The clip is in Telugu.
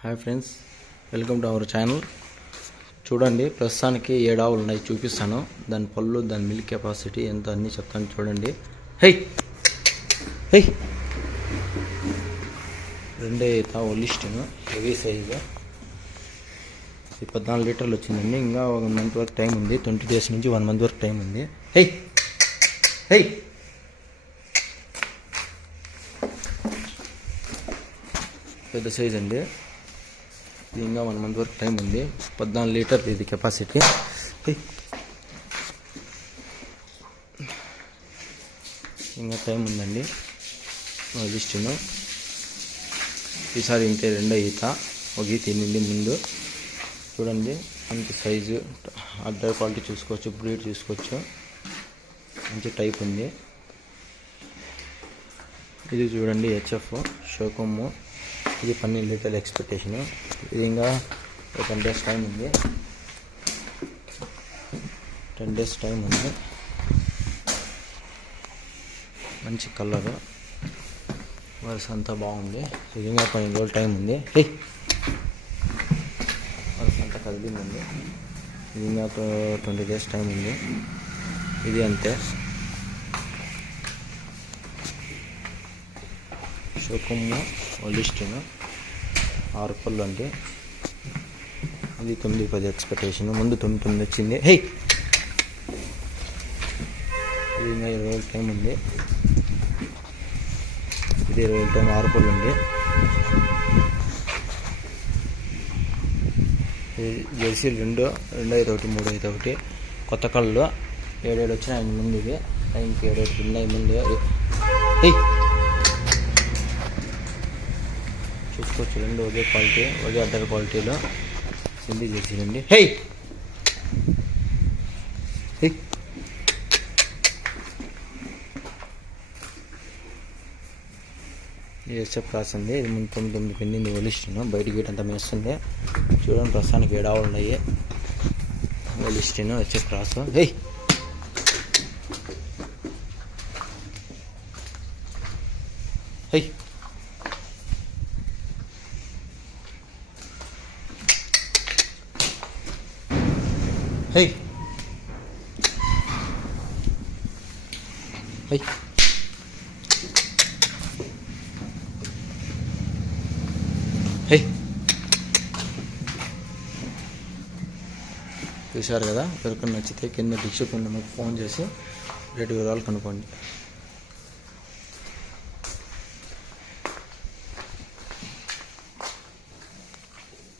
Hi friends, welcome to our channel. చూడండి, ప్రస్తుతానికి 7 ఆవులు ఉన్నాయి, చూపిస్తాను. దాని పళ్ళు, దాని మిల్క్ కెపాసిటీ ఎంత అన్నీ చెప్తాను. చూడండి. హై హై రెండే ఒలిస్టిన్ హెవీ సైజు. ఇది 14 లీటర్లు వచ్చిందండి. ఇంకా 1 మంత్ వరకు టైం ఉంది. 20 డేస్ నుంచి 1 మంత్ వరకు టైం ఉంది. హై హై పెద్ద సైజ్ అండి. ఇది ఇంకా 1 మంత్ వరకు టైం ఉంది. 14 లీటర్లు ఇది కెపాసిటీ. ఇంకా టైం ఉందండి. లిస్టును ఈసారి ఇంతే 2 ఈత. ఒక ఈత తిన్నింది ముందు. చూడండి, మంచి సైజు, అడ్డర్ క్వాలిటీ చూసుకోవచ్చు, బ్రీడ్ చూసుకోవచ్చు, మంచి టైప్ ఉంది. ఇది చూడండి, హెచ్ఎఫ్ షోకొమ్ము. ఇది 12 లీటర్ల ఎక్స్పెక్టేషను. ఇది ఇంకా 10 డేస్ టైం ఉంది. 10 డేస్ టైం ఉంది. మంచి కలరు, వరుస అంతా బాగుంది. ఇది ఇంకా 10 రోజులు టైం ఉంది. వరుస అంతా కదిలిందండి. ఇది ఇంకా 20 డేస్ టైం ఉంది. ఇది అంతే. షోకొమ్ము ఒలిస్టిన్ 6 పళ్ళు అండి. ఇది 9-10 ఎక్స్పెక్టేషన్. ముందు 9 వచ్చింది. ఇది ఇంకా 20 రోజులు టైం ఉంది. ఇది 20 రోజుల టైం, 6 పళ్ళు అండి. జెర్సీలు 2 5 1 3 5 1 కొత్త కళ్ళు 7 వచ్చినాయి ముందు. ఇది టైంకి 7 ఉన్నాయి ముందు. చూసుకోవచ్చు, 2 ఒకే క్వాలిటీ, ఒకే అడ్డర్ క్వాలిటీలో సింధీ జెర్సీలండి. ఇది హెచ్ఎఫ్ క్రాస్ ఉంది. ఇది ముందు 9 పెండింది ఒలిస్టిన్. బయట గీట అంతా మేస్తుంది. చూడండి, ప్రస్తుతానికి 7 ఆవులు ఉన్నాయి. ఒలిస్టిన్ హెచ్ఎఫ్ క్రాస్. చూశారు కదా. ఎవరికైనా నచ్చితే కింద డిస్క్రిప్షన్లో మీకు ఫోన్ చేసి రేటు వివరాలు కనుక్కోండి.